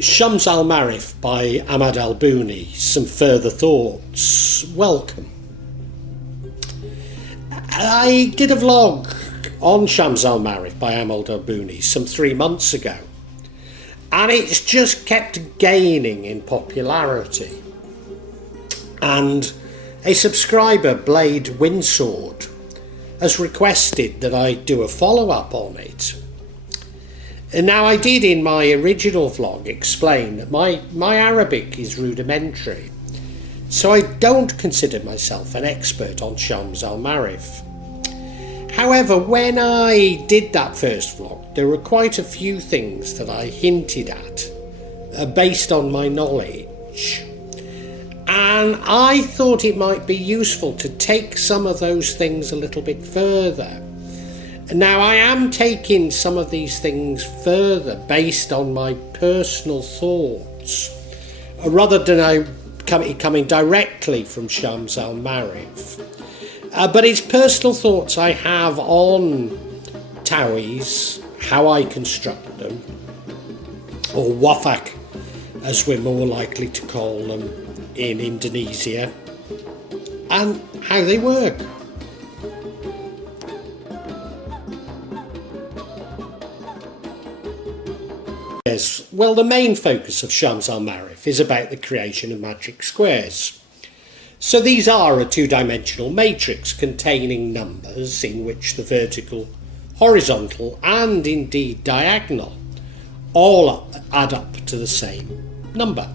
Shams al-Marif by Ahmad Al Buni. Some further thoughts. Welcome. I did a vlog on Shams al-Marif by Ahmad Al Buni some 3 months ago, and it's just kept gaining in popularity. And a subscriber, Blade Windsword, has requested that I do a follow-up on it. And now, I did in my original vlog explain that my Arabic is rudimentary, so I don't consider myself an expert on Shams al-Marif. However, when I did that first vlog, there were quite a few things that I hinted at based on my knowledge, and I thought it might be useful to take some of those things a little bit further. Now, I am taking some of these things further based on my personal thoughts, rather than coming directly from Shams al-Marif. But it's personal thoughts I have on Tawis, how I construct them, or wafak, as we're more likely to call them in Indonesia, and how they work. Well, the main focus of Shams al-Marif is about the creation of magic squares. So these are a two-dimensional matrix containing numbers in which the vertical, horizontal and indeed diagonal all add up to the same number.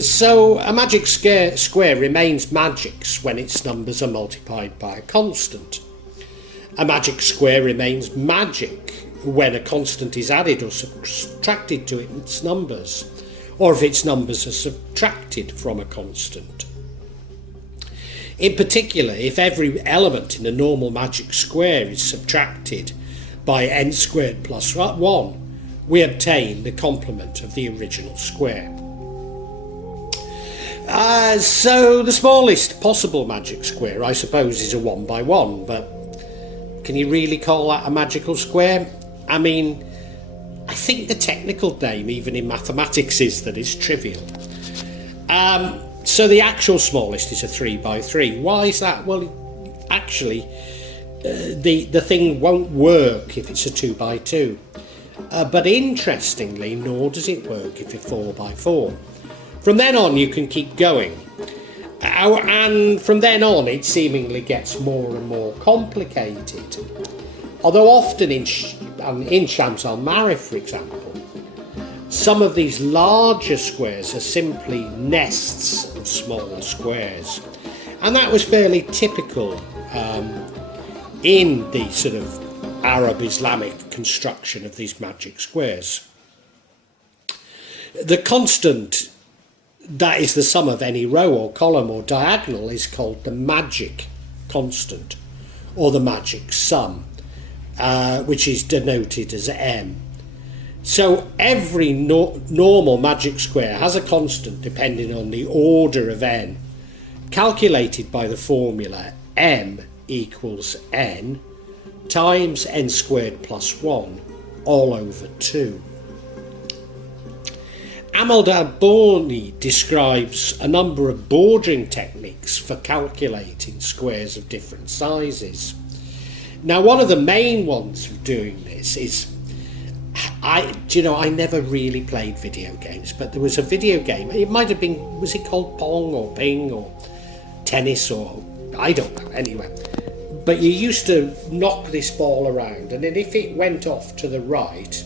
So a magic square remains magic when its numbers are multiplied by a constant. A magic square remains magic when a constant is added or subtracted to its numbers, or if its numbers are subtracted from a constant. In particular, if every element in a normal magic square is subtracted by n squared plus 1, we obtain the complement of the original square. So the smallest possible magic square, I suppose, is a 1 by 1, but can you really call that a magical square? I mean, I think the technical name, even in mathematics, is that it's trivial. So the actual smallest is a 3 by 3. Why is that? Well, actually, the thing won't work if it's a 2 by 2. But interestingly, nor does it work if it's 4 by 4. From then on, you can keep going. And from then on, it seemingly gets more and more complicated. Although often in Shams al-Marif, for example, some of these larger squares are simply nests of smaller squares. And that was fairly typical in the sort of Arab Islamic construction of these magic squares. The constant that is the sum of any row or column or diagonal is called the magic constant, or the magic sum, which is denoted as m. So every normal magic square has a constant depending on the order of n, calculated by the formula m equals n times n squared plus 1 all over 2. Ahmad Al Buni describes a number of bordering techniques for calculating squares of different sizes. Now, one of the main ones for doing this is, I never really played video games, but there was a video game, it might have been, was it called Pong or Ping or tennis or, I don't know, anyway. But you used to knock this ball around, and then if it went off to the right,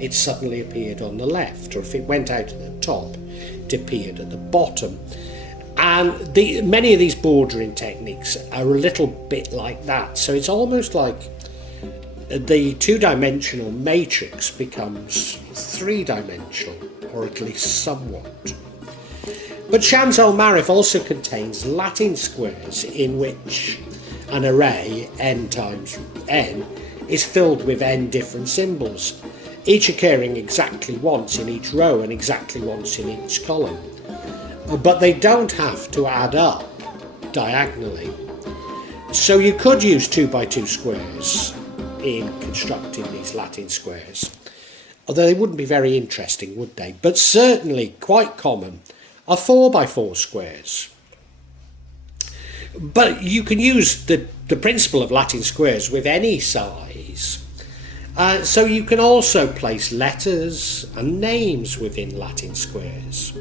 it suddenly appeared on the left, or if it went out at the top, it appeared at the bottom. And many of these bordering techniques are a little bit like that. So it's almost like the two-dimensional matrix becomes three-dimensional, or at least somewhat. But Shams al-Marif also contains Latin squares in which an array, n times n, is filled with n different symbols, each occurring exactly once in each row and exactly once in each column. But they don't have to add up diagonally. So you could use 2 by 2 squares in constructing these Latin squares. although they wouldn't be very interesting, would they? But certainly quite common, are 4x4 squares. But you can use the principle of Latin squares with any size. So you can also place letters and names within Latin squares.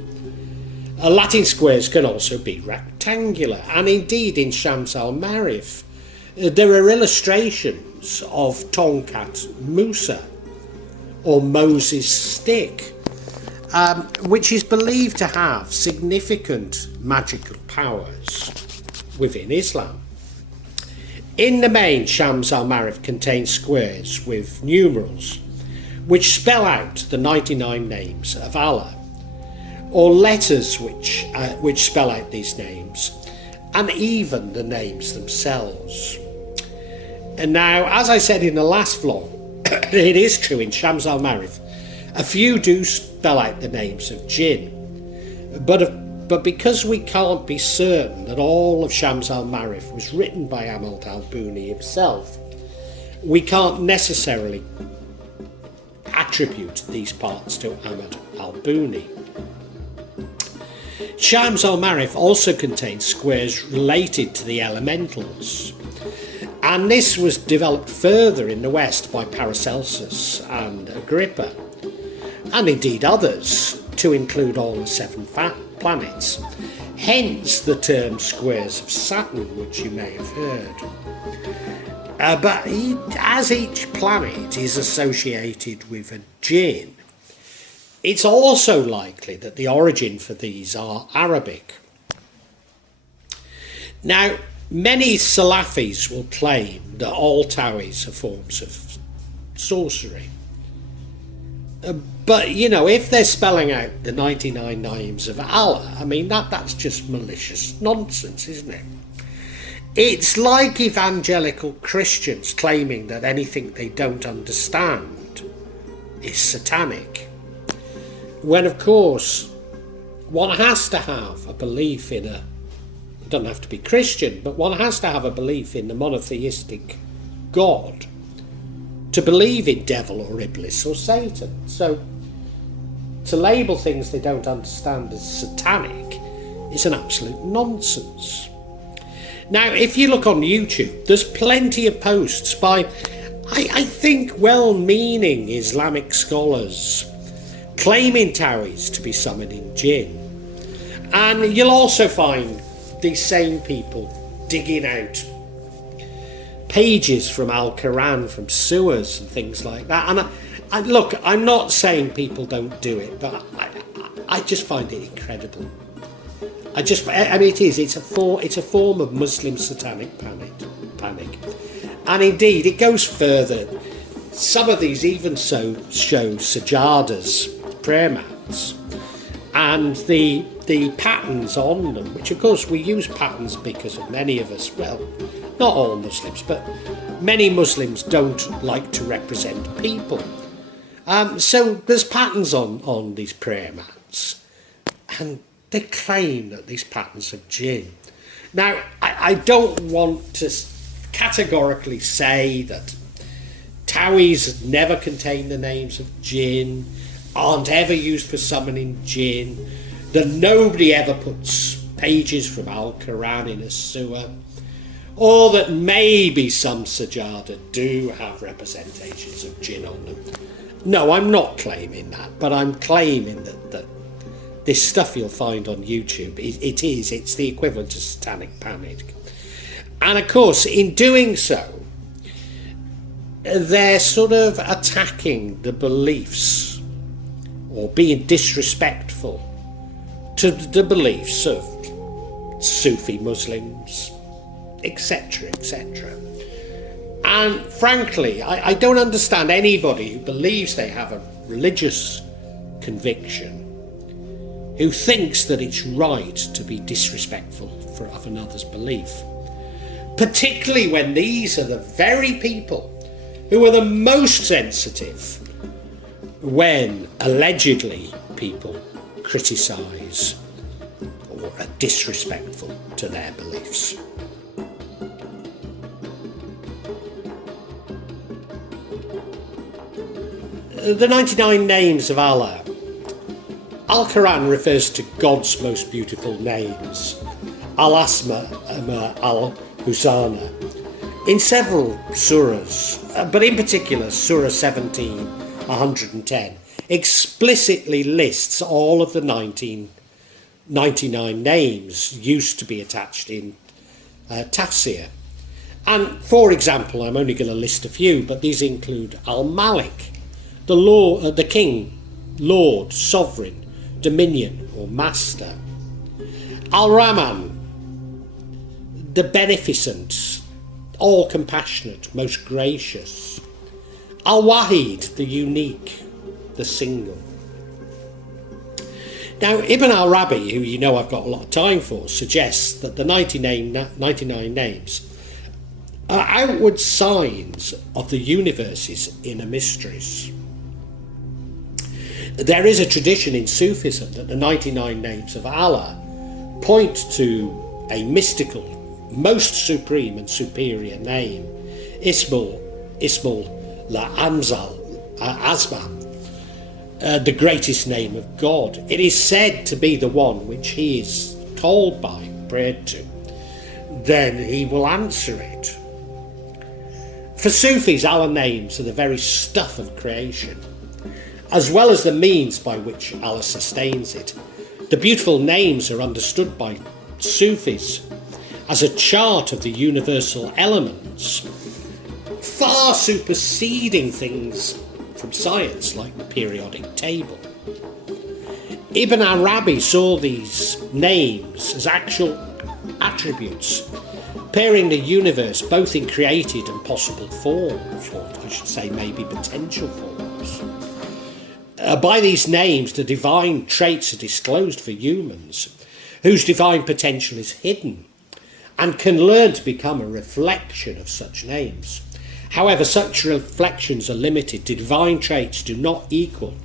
Latin squares can also be rectangular, and indeed in Shams al-Ma'arif there are illustrations of Tonkat Musa, or Moses' stick, which is believed to have significant magical powers within Islam. In the main, Shams al-Ma'arif contains squares with numerals which spell out the 99 names of Allah, or letters which spell out these names, and even the names themselves. And now, as I said in the last vlog, it is true in Shams al-Ma'arif, a few do spell out the names of jinn, but because we can't be certain that all of Shams al-Ma'arif was written by Ahmad Al Buni himself, we can't necessarily attribute these parts to Ahmad Al Buni. Shams al-Ma'arif also contains squares related to the elementals, and this was developed further in the West by Paracelsus and Agrippa, and indeed others, to include all the 7 planets. Hence the term squares of Saturn, which you may have heard. But as each planet is associated with a jinn, it's also likely that the origin for these are Arabic. Now, many Salafis will claim that all Tawis are forms of sorcery. But, you know, if they're spelling out the 99 names of Allah, I mean, that's just malicious nonsense, isn't it? It's like evangelical Christians claiming that anything they don't understand is satanic, when, of course, one has to have a belief in it doesn't have to be Christian, but one has to have a belief in the monotheistic God to believe in devil or Iblis or Satan. So to label things they don't understand as satanic is an absolute nonsense. Now, if you look on YouTube, there's plenty of posts by, I think, well-meaning Islamic scholars claiming Tawis to be summoning jinn. And you'll also find these same people digging out pages from Al-Quran, from surahs and things like that. And look, I'm not saying people don't do it, but I just find it incredible. It's a form of Muslim satanic panic. And indeed, it goes further. Some of these even show sajadas, prayer mats, and the patterns on them, which of course we use patterns because of many of us, well, not all Muslims, but many Muslims don't like to represent people. So there's patterns on these prayer mats, and they claim that these patterns are jinn. Now, I don't want to categorically say that Tawis never contain the names of jinn, aren't ever used for summoning jinn, that nobody ever puts pages from Al-Quran in a surah, or that maybe some sajada do have representations of jinn on them. No, I'm not claiming that, but I'm claiming that this stuff you'll find on YouTube, it's the equivalent to satanic panic. And of course, in doing so, they're sort of attacking the beliefs or being disrespectful to the beliefs of Sufi Muslims, etc., etc. And frankly, I don't understand anybody who believes they have a religious conviction who thinks that it's right to be disrespectful of another's belief, particularly when these are the very people who are the most sensitive when allegedly people criticise or are disrespectful to their beliefs. The 99 names of Allah. Al-Quran refers to God's most beautiful names, al-ḥusná, al-ḥusná, in several surahs, but in particular Surah 17, 110, explicitly lists all of the 99 names used to be attached in tafsir. And for example, I'm only going to list a few, but these include Al-Malik, the King, Lord, Sovereign, Dominion or Master. Al-Rahman, the Beneficent, all compassionate, most gracious. Al-Wahid, the unique, the single. Now, Ibn Arabi, who you know I've got a lot of time for, suggests that the 99 names are outward signs of the universe's inner mysteries. There is a tradition in Sufism that the 99 names of Allah point to a mystical, most supreme and superior name, Ismul al-ḥusmāʼ, the greatest name of God. It is said to be the one which he is called by, prayed to. Then he will answer it. For Sufis, Allah names are the very stuff of creation, as well as the means by which Allah sustains it. The beautiful names are understood by Sufis as a chart of the universal elements, far superseding things from science like the periodic table. Ibn Arabi saw these names as actual attributes, pairing the universe both in created and possible forms, or I should say maybe potential forms. By these names, the divine traits are disclosed for humans, whose divine potential is hidden, and can learn to become a reflection of such names. However, such reflections are limited. The divine traits do not equal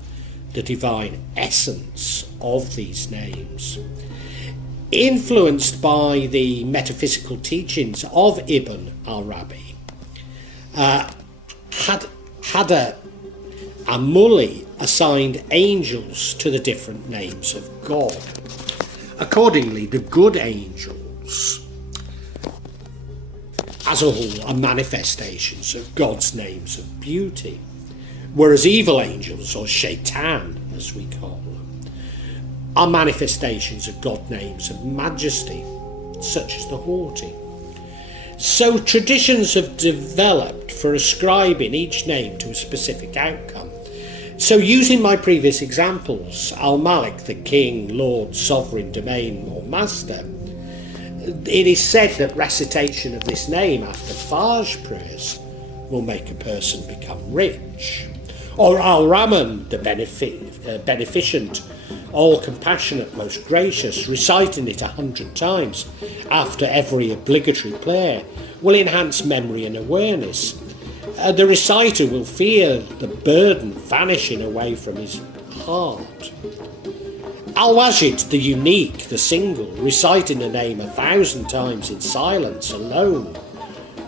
the divine essence of these names. Influenced by the metaphysical teachings of Ibn Arabi, Haydar Amuli assigned angels to the different names of God. Accordingly, the good angels as a whole are manifestations of God's names of beauty, whereas evil angels, or shaitan as we call them, are manifestations of God's names of majesty, such as the haughty. So traditions have developed for ascribing each name to a specific outcome. So using my previous examples, Al-Malik, the King, Lord, Sovereign, Domain or Master, it is said that recitation of this name after Fajr prayers will make a person become rich. Or Al-Rahman, the beneficent, all compassionate, most gracious, reciting it 100 times after every obligatory prayer will enhance memory and awareness. The reciter will feel the burden vanishing away from his heart. Al-Wajid, the unique, the single, reciting the name 1,000 times in silence alone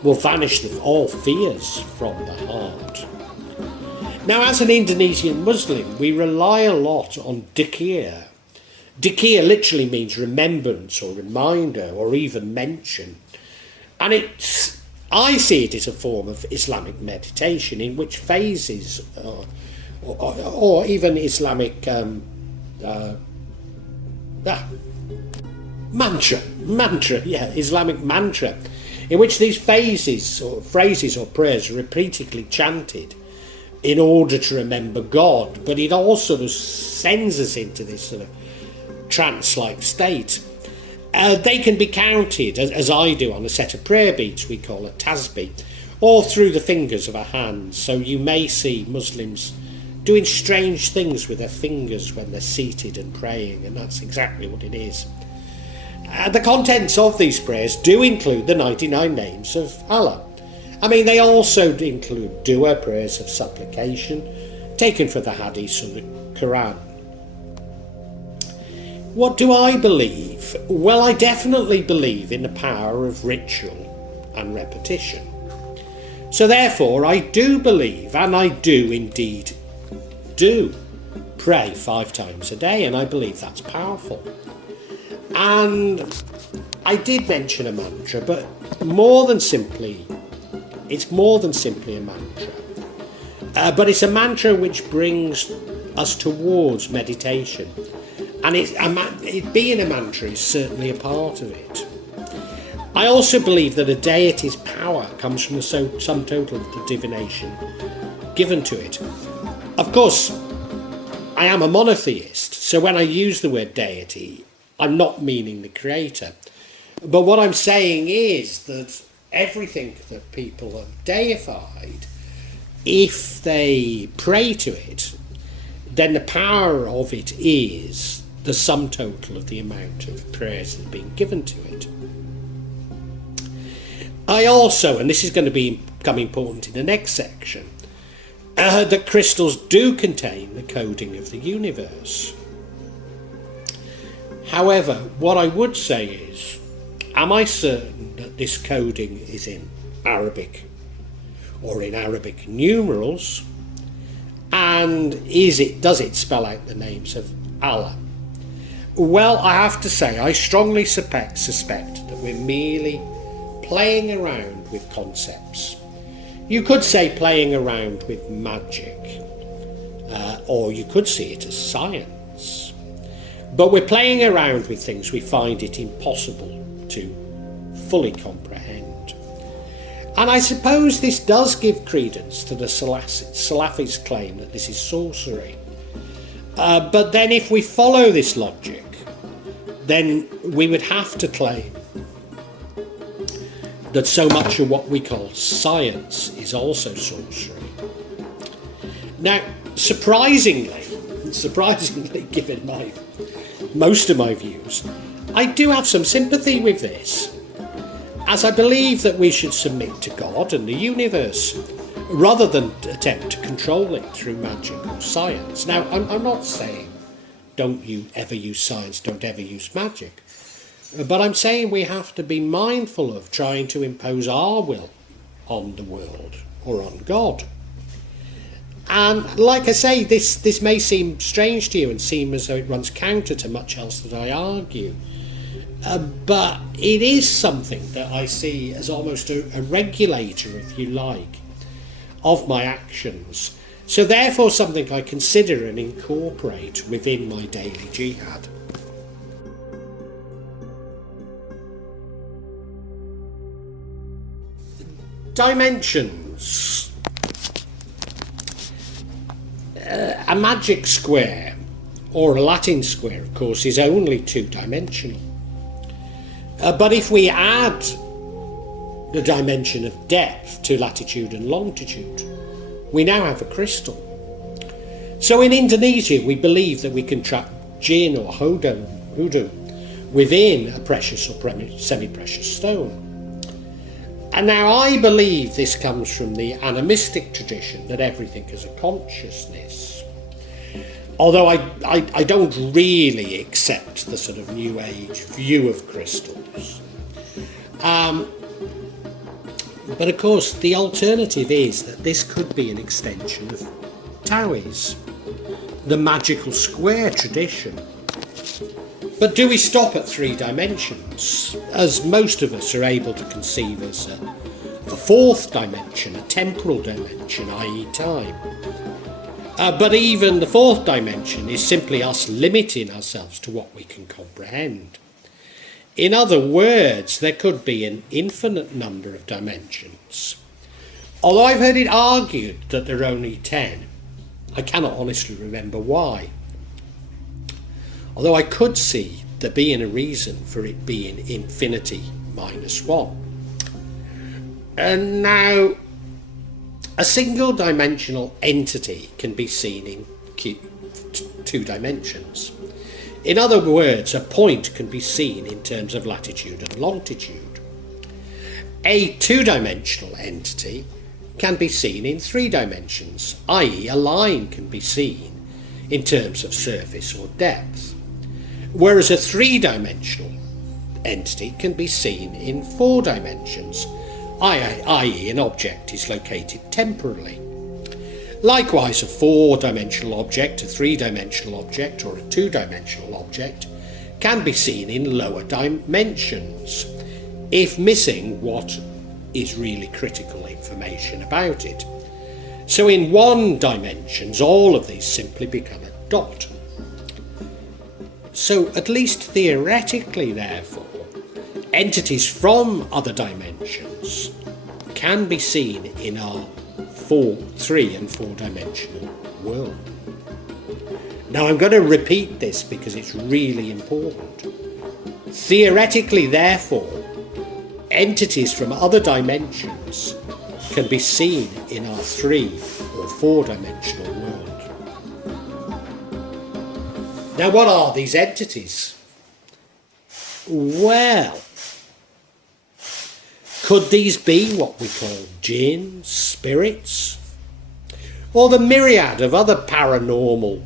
will vanish all fears from the heart. Now, as an Indonesian Muslim, we rely a lot on dhikr. Dhikr literally means remembrance or reminder or even mention. And I see it as a form of Islamic meditation in which phases or even Islamic Islamic mantra, in which these phases or phrases or prayers are repeatedly chanted in order to remember God, but it also sends us into this sort of trance-like state. They can be counted, as I do, on a set of prayer beads we call a tasbih, or through the fingers of a hand. So you may see Muslims doing strange things with their fingers when they're seated and praying, and that's exactly what it is. The contents of these prayers do include the 99 names of Allah. I mean, they also include dua, prayers of supplication, taken from the Hadith or the Quran. What do I believe? Well, I definitely believe in the power of ritual and repetition. So therefore, I do believe, and I do indeed do pray 5 times a day, and I believe that's powerful. And I did mention a mantra, but it's more than simply a mantra. But it's a mantra which brings us towards meditation. And it being a mantra is certainly a part of it. I also believe that a deity's power comes from the sum total of the divination given to it. Of course, I am a monotheist, so when I use the word deity, I'm not meaning the creator. But what I'm saying is that everything that people have deified, if they pray to it, then the power of it is the sum total of the amount of prayers that have been given to it. I also, and this is going to become important in the next section, that crystals do contain the coding of the universe. However, what I would say is, am I certain that this coding is in Arabic or in Arabic numerals? And does it spell out the names of Allah? Well, I have to say, I strongly suspect that we're merely playing around with concepts. You could say playing around with magic, or you could see it as science. But we're playing around with things we find it impossible to fully comprehend. And I suppose this does give credence to the Salafis' claim that this is sorcery. But then if we follow this logic, then we would have to claim that so much of what we call science is also sorcery. Now, surprisingly, given most of my views, I do have some sympathy with this, as I believe that we should submit to God and the universe, rather than attempt to control it through magic or science. Now, I'm not saying don't you ever use science, don't ever use magic. But I'm saying we have to be mindful of trying to impose our will on the world or on God. And like I say, this may seem strange to you and seem as though it runs counter to much else that I argue. But it is something that I see as almost a regulator, if you like, of my actions. So therefore something I consider and incorporate within my daily jihad. Dimensions. A magic square, or a Latin square, of course, is only 2-dimensional. But if we add the dimension of depth to latitude and longitude, we now have a crystal. So in Indonesia, we believe that we can trap jinn or hoodoo within a precious or semi-precious stone. And now I believe this comes from the animistic tradition, that everything is a consciousness. Although I don't really accept the sort of New Age view of crystals. But of course, the alternative is that this could be an extension of Taoism, the magical square tradition. But do we stop at 3 dimensions, as most of us are able to conceive as a 4th dimension, a temporal dimension, i.e. time? But even the 4th dimension is simply us limiting ourselves to what we can comprehend. In other words, there could be an infinite number of dimensions. Although I've heard it argued that there are only 10, I cannot honestly remember why. Although I could see there being a reason for it being infinity minus 1. And now, a single dimensional entity can be seen in 2 dimensions. In other words, a point can be seen in terms of latitude and longitude. A 2-dimensional entity can be seen in 3 dimensions, i.e. a line can be seen in terms of surface or depth, whereas a 3-dimensional entity can be seen in 4 dimensions, i.e. an object is located temporally. Likewise, a 4-dimensional object, a 3-dimensional object, or a 2-dimensional object can be seen in lower dimensions if missing what is really critical information about it. So in 1 dimensions, all of these simply become a dot. So at least theoretically, therefore, entities from other dimensions can be seen in our 3 and 4-dimensional world. Now I'm going to repeat this because it's really important. Theoretically, therefore, entities from other dimensions can be seen in our 3 or 4-dimensional world. Now, what are these entities? Well, could these be what we call jinns, spirits, or the myriad of other paranormal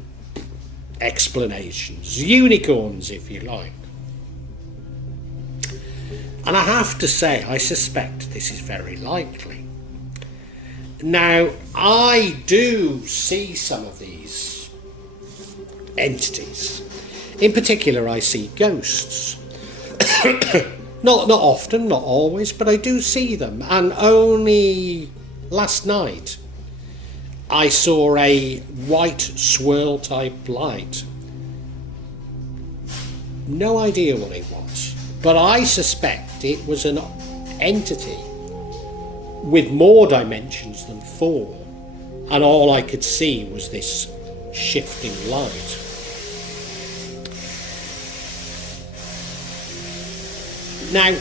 explanations, unicorns if you like? And I have to say, I suspect this is very likely. Now, I do see some of these entities. In particular, I see ghosts. Not often, not always, but I do see them. And only last night, I saw a white swirl type light. No idea what it was, but I suspect it was an entity with more dimensions than 4, and all I could see was this shifting light. Now,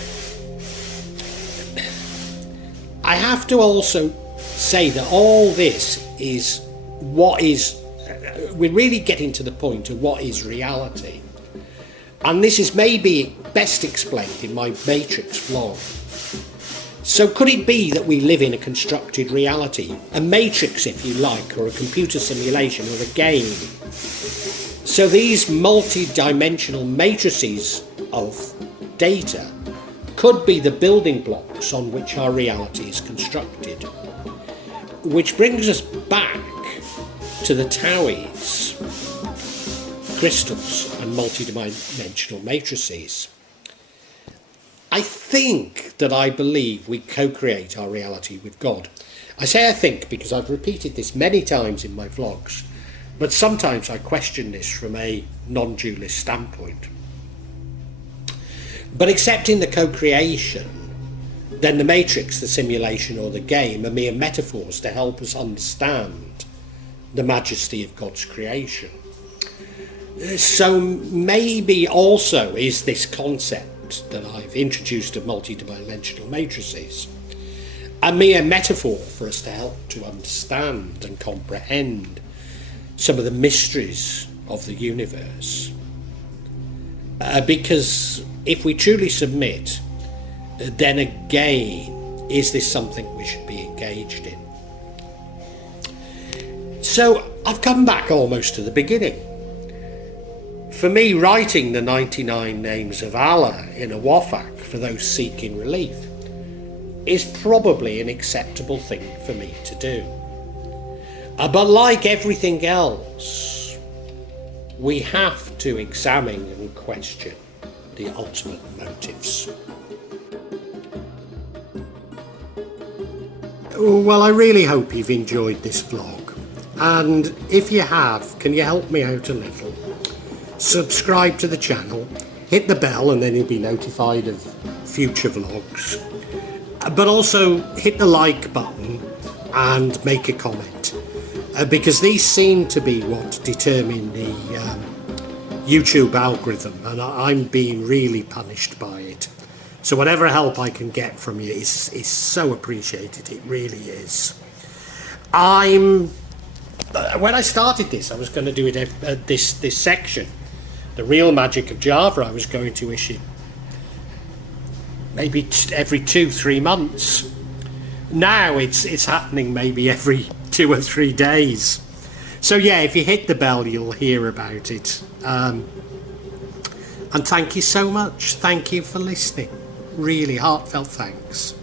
I have to also say that all this is we're really getting to the point of what is reality. And this is maybe best explained in my Matrix vlog. So could it be that we live in a constructed reality, a matrix if you like, or a computer simulation, or a game? So these multi-dimensional matrices of data could be the building blocks on which our reality is constructed. Which brings us back to the Taoi's crystals and multi-dimensional matrices. I think that I believe we co-create our reality with God. I say I think because I've repeated this many times in my vlogs, but sometimes I question this from a non-dualist standpoint. But accepting the co-creation, then the matrix, the simulation or the game are mere metaphors to help us understand the majesty of God's creation. So maybe also is this concept that I've introduced of multi-dimensional matrices a mere metaphor for us to help to understand and comprehend some of the mysteries of the universe. Because if we truly submit, then again, is this something we should be engaged in? So I've come back almost to the beginning. For me, writing the 99 names of Allah in a wafak for those seeking relief is probably an acceptable thing for me to do. But like everything else, we have to examine and question the ultimate motives. Well, I really hope you've enjoyed this vlog, and if you have, can you help me out a little? Subscribe to the channel, hit the bell and then you'll be notified of future vlogs, but also hit the like button and make a comment, because these seem to be what determine the YouTube algorithm, and I'm being really punished by it. So whatever help I can get from you is so appreciated. It really is. When I started this, I was going to do it this section, the real magic of Java. I was going to issue maybe every 2-3 months. Now it's happening maybe every 2 or 3 days. So yeah, if you hit the bell, you'll hear about it. And thank you so much. Thank you for listening. Really heartfelt thanks.